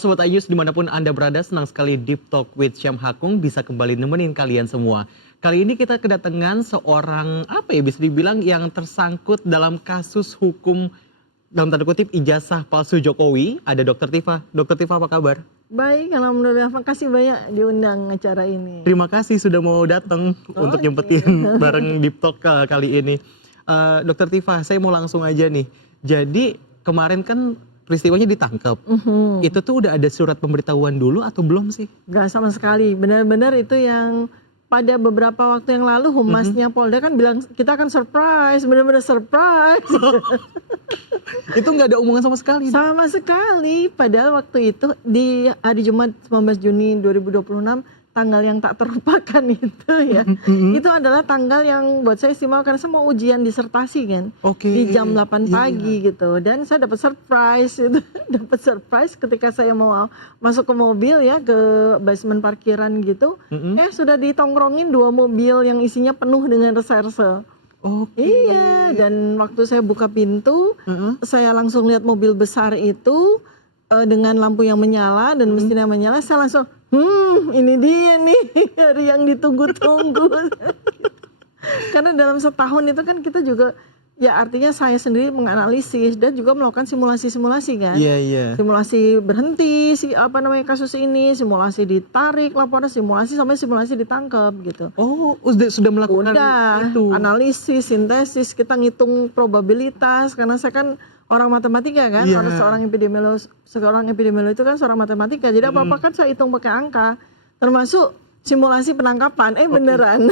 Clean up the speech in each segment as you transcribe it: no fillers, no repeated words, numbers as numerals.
Sobat Ayus dimanapun Anda berada, senang sekali Deep Talk with Syam Hakung bisa kembali nemenin kalian semua. Kali ini kita kedatangan seorang, bisa dibilang yang tersangkut dalam kasus hukum, dalam tanda kutip, ijazah palsu Jokowi. Ada Dr. Tifa. Dr. Tifa, apa kabar? Baik, alhamdulillah. Makasih banyak diundang acara ini. Terima kasih sudah mau datang untuk nyempetin bareng Deep Talk kali ini. Dr. Tifa, saya mau langsung aja nih. Jadi kemarin kan peristiwanya ditangkap. Itu tuh udah ada surat pemberitahuan dulu atau belum sih? Gak sama sekali. Benar-benar itu yang pada beberapa waktu yang lalu humasnya Polda kan bilang kita akan surprise, benar-benar surprise. Itu nggak ada omongan sama sekali? Sama sekali. Padahal waktu itu di hari Jumat 19 Juni 2026, tanggal yang tak terlupakan itu ya. Itu adalah tanggal yang buat saya istimewa karena saya mau ujian disertasi kan. Di jam 8 pagi gitu. Dan saya dapat surprise itu. Dapat surprise ketika saya mau masuk ke mobil ya, ke basement parkiran gitu. Sudah ditongkrongin 2 mobil yang isinya penuh dengan reserse. Iya, dan waktu saya buka pintu, saya langsung lihat mobil besar itu dengan lampu yang menyala dan mesin yang menyala, saya langsung ini dia nih hari yang ditunggu-tunggu. Karena dalam setahun itu kan kita juga, ya artinya saya sendiri menganalisis dan juga melakukan simulasi-simulasi kan. Simulasi berhenti, kasus ini, simulasi ditarik laporan, simulasi sampai simulasi ditangkap gitu. Sudah melakukan itu. Analisis, sintesis, kita ngitung probabilitas karena saya kan orang matematika kan, seorang epidemiolog itu kan seorang matematika. Jadi apa-apa kan saya hitung pakai angka, termasuk simulasi penangkapan. Beneran.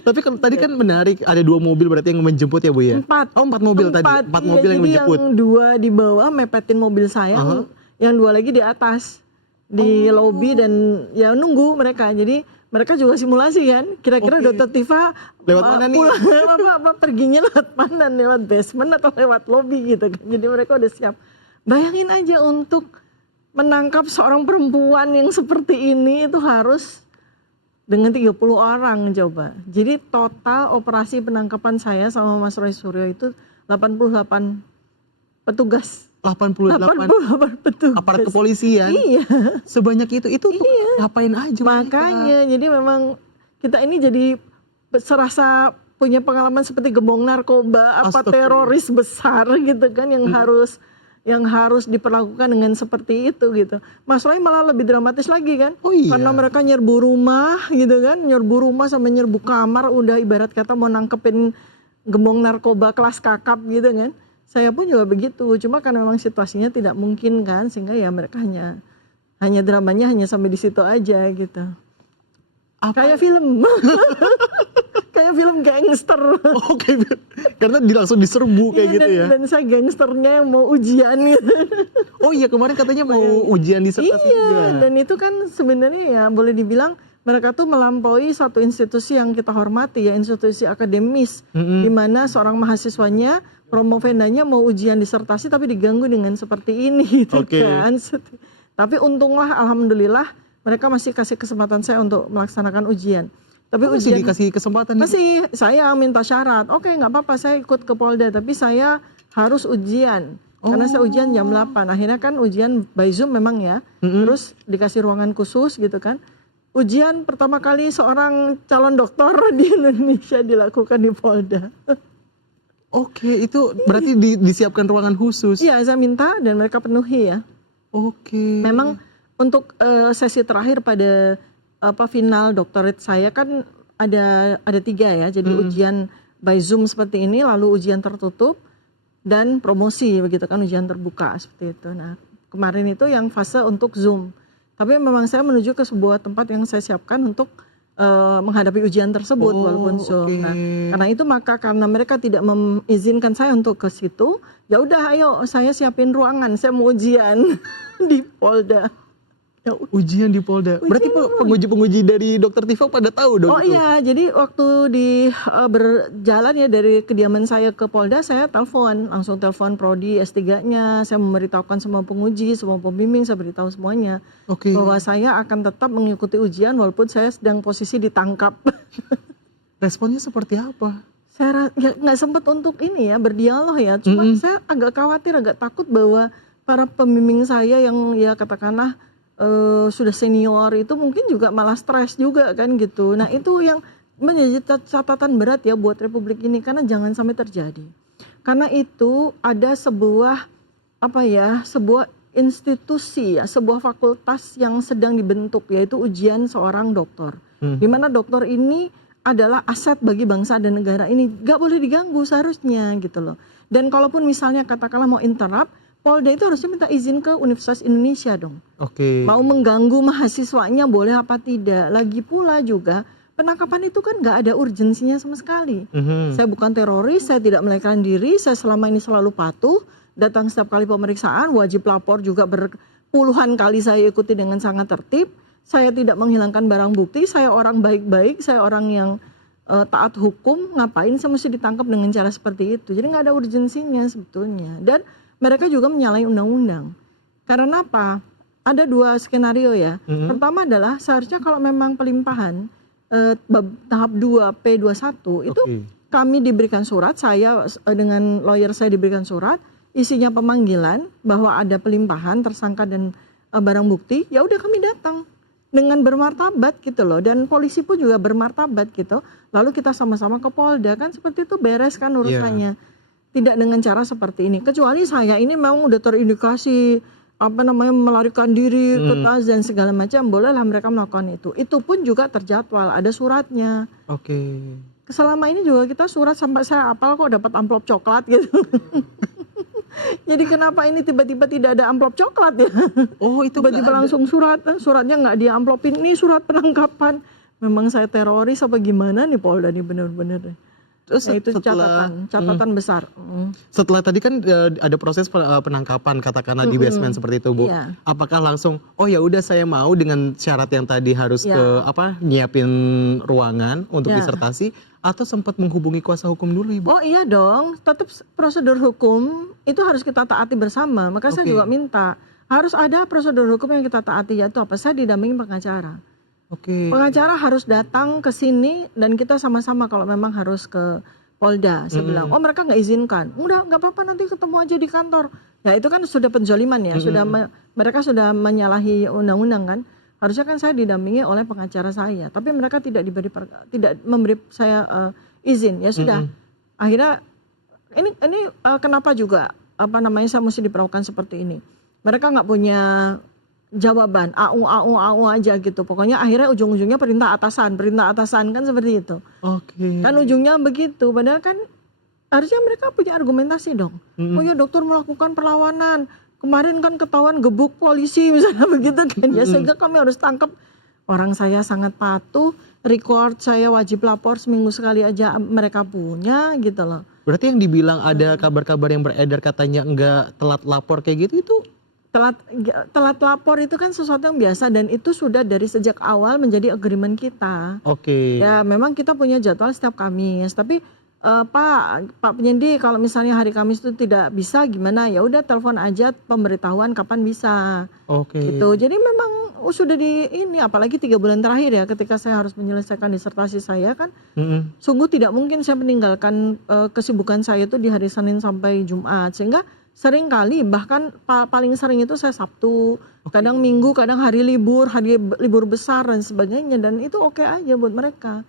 Tapi tadi kan menarik, ada 2 mobil berarti yang menjemput ya Bu ya? 4 mobil tadi, 4 mobil yang menjemput. Jadi yang 2 di bawah mepetin mobil saya, yang 2 lagi di atas, di lobi dan ya nunggu mereka. Jadi mereka juga simulasi kan, kira-kira Dr. Tifa lewat mana nih? Perginya lewat mana, lewat basement atau lewat lobby gitu kan. Jadi mereka udah siap. Bayangin aja untuk menangkap seorang perempuan yang seperti ini itu harus dengan 30 orang coba. Jadi total operasi penangkapan saya sama Mas Roy Suryo itu 88 petugas. 88 petugas. Aparat kepolisian. Iya. Sebanyak itu ngapain aja? Makanya jadi memang kita ini jadi serasa punya pengalaman seperti gembong narkoba, teroris besar gitu kan yang harus diperlakukan dengan seperti itu gitu. Mas Roy malah lebih dramatis lagi kan. Karena mereka nyerbu rumah gitu kan, nyerbu rumah sampai nyerbu kamar, udah ibarat kata mau nangkepin gembong narkoba kelas kakap gitu kan. Saya pun juga begitu, cuma karena memang situasinya tidak mungkin kan, sehingga ya mereka hanya dramanya hanya sampai di situ aja gitu. Kayak film. Kayak film gangster. Karena langsung diserbu kayak gitu ya. Dan saya gangsternya yang mau ujian gitu. Kemarin katanya mau ujian disertasi juga. Dan itu kan sebenarnya ya boleh dibilang mereka tuh melampaui satu institusi yang kita hormati ya, institusi akademis, di mana seorang mahasiswanya, promovendanya mau ujian disertasi tapi diganggu dengan seperti ini gitu kan. Tapi untunglah alhamdulillah mereka masih kasih kesempatan saya untuk melaksanakan ujian. Tapi ujian masih dikasih kesempatan? Masih, saya minta syarat. Nggak apa-apa, saya ikut ke Polda, tapi saya harus ujian. Karena saya ujian jam 8. Akhirnya kan ujian by Zoom memang ya. Terus dikasih ruangan khusus gitu kan. Ujian pertama kali seorang calon dokter di Indonesia dilakukan di Polda. Itu berarti disiapkan ruangan khusus? Iya, saya minta dan mereka penuhi ya. Memang untuk sesi terakhir pada final doktorat saya kan ada 3 ya. Jadi ujian by Zoom seperti ini, lalu ujian tertutup dan promosi begitu kan, ujian terbuka seperti itu. Nah, kemarin itu yang fase untuk Zoom. Tapi memang saya menuju ke sebuah tempat yang saya siapkan untuk menghadapi ujian tersebut walaupun Zoom. Nah, karena mereka tidak mengizinkan saya untuk ke situ, ya udah ayo saya siapin ruangan, saya mau ujian di Polda. Ujian di Polda. Berarti penguji-penguji dari Dr. Tifa pada tahu dong? Iya, jadi waktu berjalan ya dari kediaman saya ke Polda, saya langsung telepon prodi S3-nya, saya memberitahukan semua penguji, semua pembimbing, saya beritahu semuanya bahwa saya akan tetap mengikuti ujian walaupun saya sedang posisi ditangkap. Responnya seperti apa? Saya nggak sempat untuk ini ya berdialog ya, cuma saya agak khawatir, agak takut bahwa para pembimbing saya yang ya katakanlah sudah senior itu mungkin juga malah stres juga kan gitu. Nah itu yang menjadi catatan berat ya buat Republik ini, karena jangan sampai terjadi. Karena itu ada sebuah sebuah institusi ya, sebuah fakultas yang sedang dibentuk, yaitu ujian seorang dokter. Di mana dokter ini adalah aset bagi bangsa dan negara ini, gak boleh diganggu seharusnya gitu loh. Dan kalaupun misalnya katakanlah mau interrupt, Polda itu harusnya minta izin ke Universitas Indonesia dong. Oke. Mau mengganggu mahasiswanya boleh apa tidak. Lagi pula juga penangkapan itu kan gak ada urgensinya sama sekali. Saya bukan teroris, saya tidak melarikan diri, saya selama ini selalu patuh, datang setiap kali pemeriksaan, wajib lapor juga berpuluhan kali saya ikuti dengan sangat tertib. Saya tidak menghilangkan barang bukti, saya orang baik-baik, saya orang yang taat hukum, ngapain saya mesti ditangkap dengan cara seperti itu. Jadi gak ada urgensinya sebetulnya. Dan mereka juga menyalahi undang-undang. Karena apa? Ada dua skenario ya. Pertama adalah seharusnya kalau memang pelimpahan tahap 2 P21 itu kami diberikan surat, saya dengan lawyer saya diberikan surat, isinya pemanggilan bahwa ada pelimpahan tersangka dan barang bukti, ya udah kami datang dengan bermartabat gitu loh, dan polisi pun juga bermartabat gitu. Lalu kita sama-sama ke Polda, kan seperti itu beres kan urusannya. Tidak dengan cara seperti ini. Kecuali saya ini memang udah terindikasi melarikan diri ke tas dan segala macam, bolehlah mereka melakukan itu. Itu pun juga terjadwal, ada suratnya. Selama ini juga kita surat sampai saya apal kok dapat amplop coklat gitu. Jadi kenapa ini tiba-tiba tidak ada amplop coklat ya? Oh itu tiba-tiba langsung suratnya nggak diamplopin, ini surat penangkapan. Memang saya teroris apa gimana nih Polda nih bener-bener. Terus ya, itu catatan besar. Setelah tadi kan ada proses penangkapan katakanlah di basement seperti itu Bu. Apakah langsung oh ya udah saya mau dengan syarat yang tadi harus nyiapin ruangan untuk disertasi, atau sempat menghubungi kuasa hukum dulu Ibu? Oh iya dong, tetap prosedur hukum itu harus kita taati bersama. Maka saya juga minta harus ada prosedur hukum yang kita taati, yaitu apa? Saya didampingi pengacara. Pengacara harus datang ke sini dan kita sama-sama kalau memang harus ke Polda. Saya bilang, oh mereka nggak izinkan. Udah nggak apa-apa, nanti ketemu aja di kantor. Ya itu kan sudah penzoliman ya, mereka sudah menyalahi undang-undang kan. Harusnya kan saya didampingi oleh pengacara saya, tapi mereka tidak memberi saya izin. Ya sudah, akhirnya ini kenapa juga saya mesti diperlakukan seperti ini. Mereka nggak punya jawaban, au aja gitu. Pokoknya akhirnya ujung-ujungnya perintah atasan kan seperti itu. Kan ujungnya begitu. Padahal kan harusnya mereka punya argumentasi dong. Oh ya dokter melakukan perlawanan. Kemarin kan ketahuan gebuk polisi misalnya begitu kan. Ya sehingga kami harus tangkap. Orang saya sangat patuh, record saya wajib lapor seminggu sekali aja mereka punya gitu loh. Berarti yang dibilang ada kabar-kabar yang beredar katanya enggak telat lapor kayak gitu itu telat lapor itu kan sesuatu yang biasa, dan itu sudah dari sejak awal menjadi agreement kita. Ya memang kita punya jadwal setiap Kamis, tapi Pak penyidik kalau misalnya hari Kamis itu tidak bisa gimana, ya udah telepon aja pemberitahuan kapan bisa. Gitu. Jadi memang sudah apalagi 3 bulan terakhir ya, ketika saya harus menyelesaikan disertasi saya kan, sungguh tidak mungkin saya meninggalkan kesibukan saya itu di hari Senin sampai Jumat, sehingga sering kali bahkan paling sering itu saya Sabtu, kadang Minggu, kadang hari libur besar dan sebagainya, dan itu oke aja buat mereka.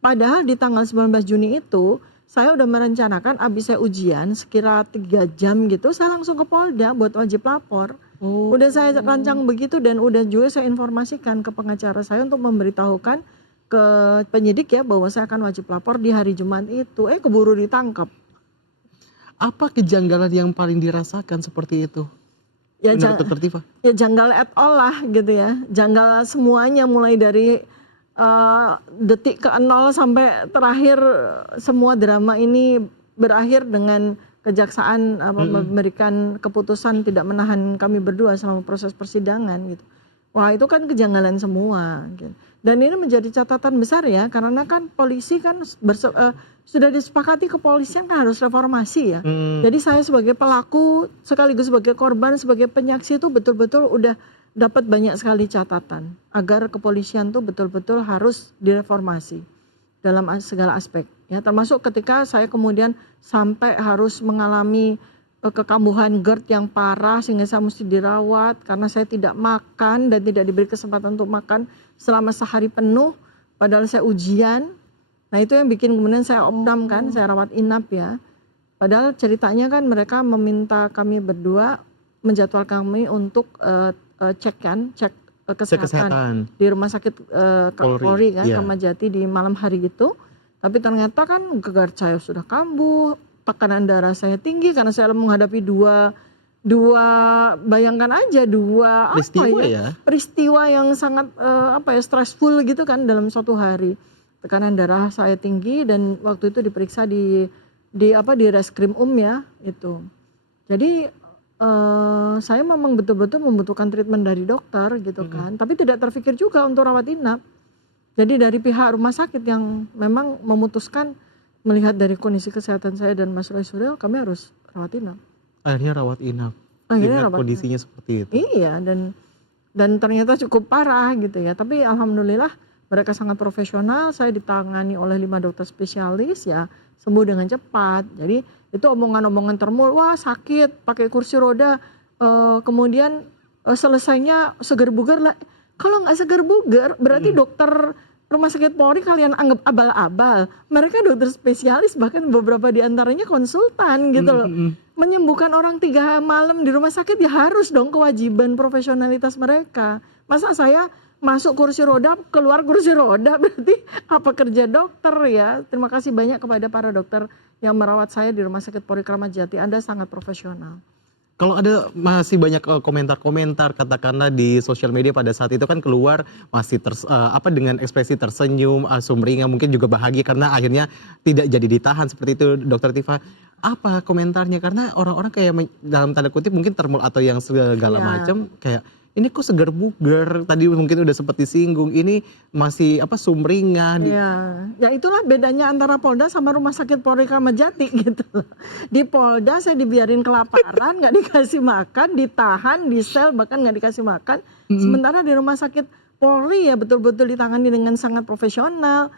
Padahal di tanggal 19 Juni itu saya udah merencanakan abis saya ujian sekira 3 jam gitu, saya langsung ke Polda buat wajib lapor. Udah saya rancang begitu, dan udah juga saya informasikan ke pengacara saya untuk memberitahukan ke penyidik ya bahwa saya akan wajib lapor di hari Jumat itu. Keburu ditangkap. Apa kejanggalan yang paling dirasakan seperti itu? Ya janggal at all lah gitu ya. Janggal semuanya, mulai dari detik ke 0 sampai terakhir. Semua drama ini berakhir dengan kejaksaan memberikan keputusan tidak menahan kami berdua selama proses persidangan gitu. Wah itu kan kejanggalan semua gitu. Dan ini menjadi catatan besar ya, karena kan polisi kan sudah disepakati kepolisian kan harus reformasi ya. Jadi saya sebagai pelaku sekaligus sebagai korban, sebagai penyaksi itu betul-betul udah dapat banyak sekali catatan agar kepolisian tuh betul-betul harus direformasi dalam segala aspek ya, termasuk ketika saya kemudian sampai harus mengalami kekambuhan GERD yang parah sehingga saya mesti dirawat karena saya tidak makan dan tidak diberi kesempatan untuk makan selama sehari penuh padahal saya ujian. Nah itu yang bikin kemudian saya opnam kan, saya rawat inap ya. Padahal ceritanya kan mereka meminta kami berdua menjadwalkan kami untuk cek kesehatan di rumah sakit Polri kan, Kramat Jati di malam hari gitu. Tapi ternyata kan GERD saya sudah kambuh, tekanan darah saya tinggi karena saya menghadapi dua bayangkan aja peristiwa yang sangat stressful gitu kan dalam suatu hari. Tekanan darah saya tinggi dan waktu itu diperiksa di Reskrim ya itu. Jadi saya memang betul-betul membutuhkan treatment dari dokter gitu kan, tapi tidak terpikir juga untuk rawat inap. Jadi dari pihak rumah sakit yang memang memutuskan melihat dari kondisi kesehatan saya dan Mas Roy Suryo, kami harus rawat inap. Akhirnya rawat inap. Akhirnya rawat kondisinya inap. Seperti itu. Iya dan ternyata cukup parah gitu ya. Tapi alhamdulillah mereka sangat profesional. Saya ditangani oleh 5 dokter spesialis ya, sembuh dengan cepat. Jadi itu omongan-omongan termul, wah sakit pakai kursi roda, kemudian selesainya seger buger lah. Kalau nggak seger buger berarti dokter rumah sakit Polri kalian anggap abal-abal. Mereka dokter spesialis, bahkan beberapa diantaranya konsultan gitu loh. Menyembuhkan orang 3 malam di rumah sakit ya harus dong, kewajiban profesionalitas mereka. Masa saya masuk kursi roda, keluar kursi roda, berarti apa kerja dokter ya. Terima kasih banyak kepada para dokter yang merawat saya di rumah sakit Polri Kramat Jati. Anda sangat profesional. Kalau ada masih banyak komentar-komentar katakanlah di sosial media pada saat itu kan keluar masih dengan ekspresi tersenyum, sumringah, mungkin juga bahagia karena akhirnya tidak jadi ditahan seperti itu Dokter Tifa. Apa komentarnya? Karena orang-orang kayak dalam tanda kutip mungkin termul atau yang segala macam kayak ini kok seger buger, tadi mungkin udah sempat disinggung, ini masih sumringah. Ya itulah bedanya antara Polda sama rumah sakit Polri Kramat Jati gitu. Di Polda saya dibiarin kelaparan, nggak dikasih makan, ditahan, di sel bahkan nggak dikasih makan. Sementara di rumah sakit Polri ya betul-betul ditangani dengan sangat profesional.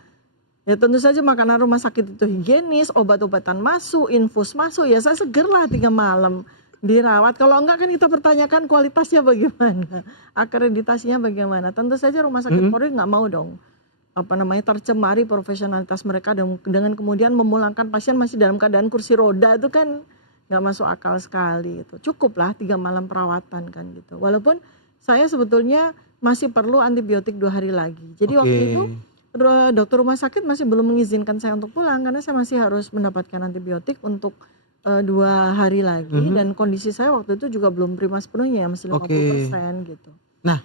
Ya tentu saja makanan rumah sakit itu higienis, obat-obatan masuk, infus masuk, ya saya seger lah 3 malam dirawat. Kalau enggak kan kita pertanyakan kualitasnya bagaimana, akreditasinya bagaimana. Tentu saja rumah sakit Polri nggak mau dong tercemari profesionalitas mereka dengan kemudian memulangkan pasien masih dalam keadaan kursi roda, itu kan nggak masuk akal sekali. Itu cukuplah 3 malam perawatan kan gitu. Walaupun saya sebetulnya masih perlu antibiotik 2 hari lagi. Jadi waktu itu dokter rumah sakit masih belum mengizinkan saya untuk pulang karena saya masih harus mendapatkan antibiotik untuk 2 hari lagi. Dan kondisi saya waktu itu juga belum prima sepenuhnya ya, masih 50% gitu. Nah,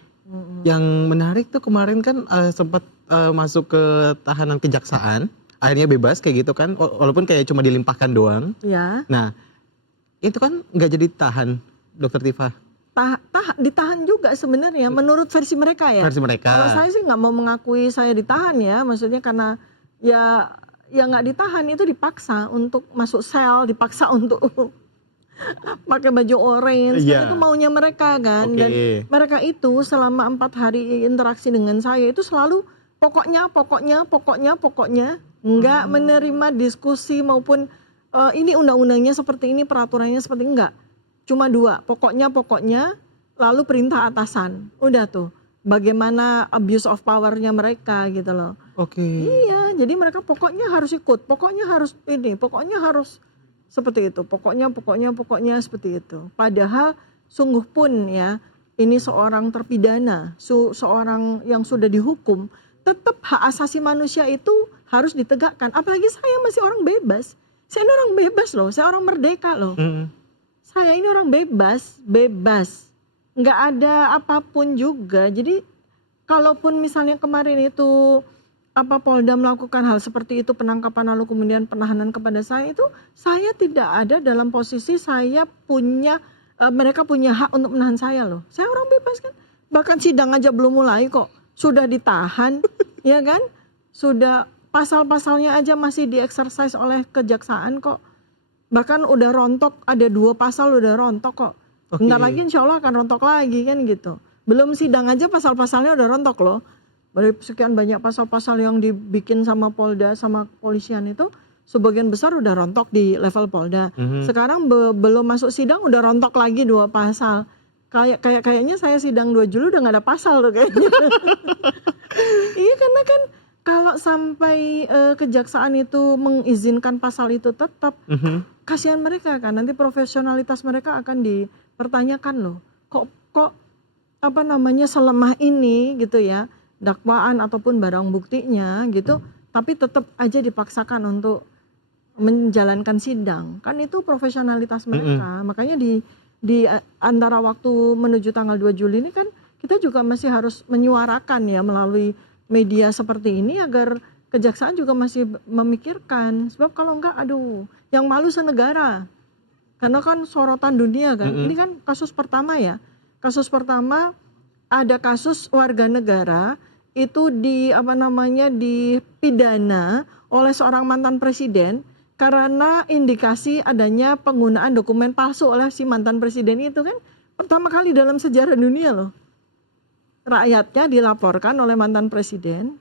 yang menarik tuh kemarin kan sempat masuk ke tahanan kejaksaan, akhirnya bebas kayak gitu kan, walaupun kayak cuma dilimpahkan doang. Ya. Nah, itu kan nggak jadi tahan, Dokter Tifa. Ditahan juga sebenarnya menurut versi mereka ya. Versi mereka. Kalau saya sih nggak mau mengakui saya ditahan ya, maksudnya karena ya nggak ditahan, itu dipaksa untuk masuk sel, dipaksa untuk pakai baju orange, itu maunya mereka kan. Dan mereka itu selama 4 hari interaksi dengan saya itu selalu pokoknya nggak menerima diskusi maupun ini undang-undangnya seperti ini, peraturannya seperti ini, enggak. Cuma 2, pokoknya lalu perintah atasan, udah tuh. Bagaimana abuse of powernya mereka gitu loh. Iya, jadi mereka pokoknya harus ikut, pokoknya harus ini, pokoknya harus seperti itu, pokoknya seperti itu. Padahal sungguh pun ya, ini seorang terpidana, seorang yang sudah dihukum, tetap hak asasi manusia itu harus ditegakkan. Apalagi saya masih orang bebas, saya ini orang bebas loh, saya orang merdeka loh. Saya ini orang bebas, nggak ada apapun juga. Jadi kalaupun misalnya kemarin itu Polda melakukan hal seperti itu, penangkapan lalu kemudian penahanan kepada saya, itu saya tidak ada dalam posisi saya punya mereka punya hak untuk menahan saya loh. Saya orang bebas kan, bahkan sidang aja belum mulai kok sudah ditahan. Ya kan, sudah pasal-pasalnya aja masih dieksersis oleh kejaksaan kok. Bahkan udah rontok, ada 2 pasal udah rontok kok. Bentar lagi insya Allah akan rontok lagi kan gitu. Belum sidang aja pasal-pasalnya udah rontok loh. Dari sekian banyak pasal-pasal yang dibikin sama Polda sama kepolisian itu, sebagian besar udah rontok di level Polda. Sekarang belum masuk sidang udah rontok lagi 2 pasal. Kayaknya saya sidang 2 Juli udah nggak ada pasal tuh kayaknya. Iya, karena kan kalau sampai kejaksaan itu mengizinkan pasal itu tetap, kasihan mereka kan, nanti profesionalitas mereka akan dipertanyakan loh. Kok apa namanya selemah ini gitu ya, dakwaan ataupun barang buktinya gitu, tapi tetap aja dipaksakan untuk menjalankan sidang. Kan itu profesionalitas mereka. Makanya di antara waktu menuju tanggal 2 Juli ini kan kita juga masih harus menyuarakan ya melalui media seperti ini agar kejaksaan juga masih memikirkan. Sebab kalau enggak, aduh, yang malu senegara. Karena kan sorotan dunia kan. Ini kan kasus pertama ya. Kasus pertama ada kasus warga negara itu dipidana oleh seorang mantan presiden karena indikasi adanya penggunaan dokumen palsu oleh si mantan presiden itu kan. Pertama kali dalam sejarah dunia loh. Rakyatnya dilaporkan oleh mantan presiden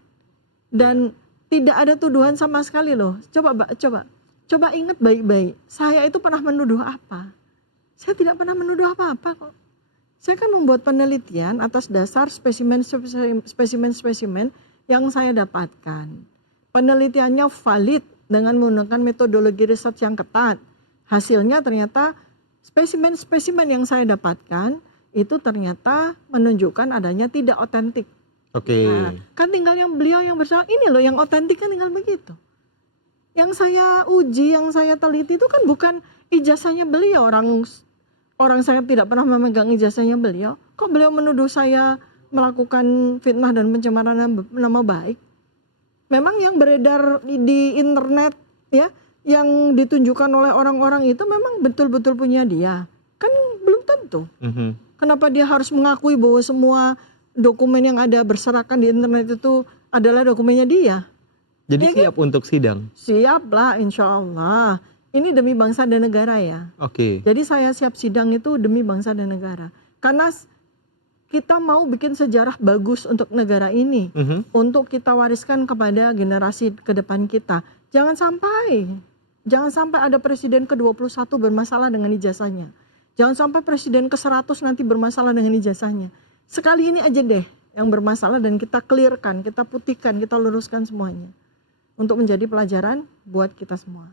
dan tidak ada tuduhan sama sekali loh. Coba ingat baik-baik. Saya itu pernah menuduh apa? Saya tidak pernah menuduh apa-apa kok. Saya kan membuat penelitian atas dasar spesimen yang saya dapatkan. Penelitiannya valid dengan menggunakan metodologi riset yang ketat. Hasilnya ternyata spesimen yang saya dapatkan itu ternyata menunjukkan adanya tidak otentik. Oke. Nah, kan tinggal beliau yang bersalah, ini loh yang otentik kan tinggal begitu. Yang saya uji, yang saya teliti itu kan bukan ijazahnya beliau, orang saya tidak pernah memegang ijazahnya beliau. Kok beliau menuduh saya melakukan fitnah dan pencemaran nama baik? Memang yang beredar di internet ya, yang ditunjukkan oleh orang-orang itu memang betul-betul punya dia? Kan belum tentu. Kenapa dia harus mengakui bahwa semua dokumen yang ada berserakan di internet itu adalah dokumennya dia? Jadi Ya, siap untuk sidang? Siap lah, insya Allah. Ini demi bangsa dan negara ya. Oke. Jadi saya siap sidang itu demi bangsa dan negara. Karena kita mau bikin sejarah bagus untuk negara ini. Untuk kita wariskan kepada generasi ke depan kita. Jangan sampai ada presiden ke-21 bermasalah dengan ijazahnya. Jangan sampai presiden ke-100 nanti bermasalah dengan ijazahnya. Sekali ini aja deh yang bermasalah dan kita clearkan, kita putihkan, kita luruskan semuanya. Untuk menjadi pelajaran buat kita semua.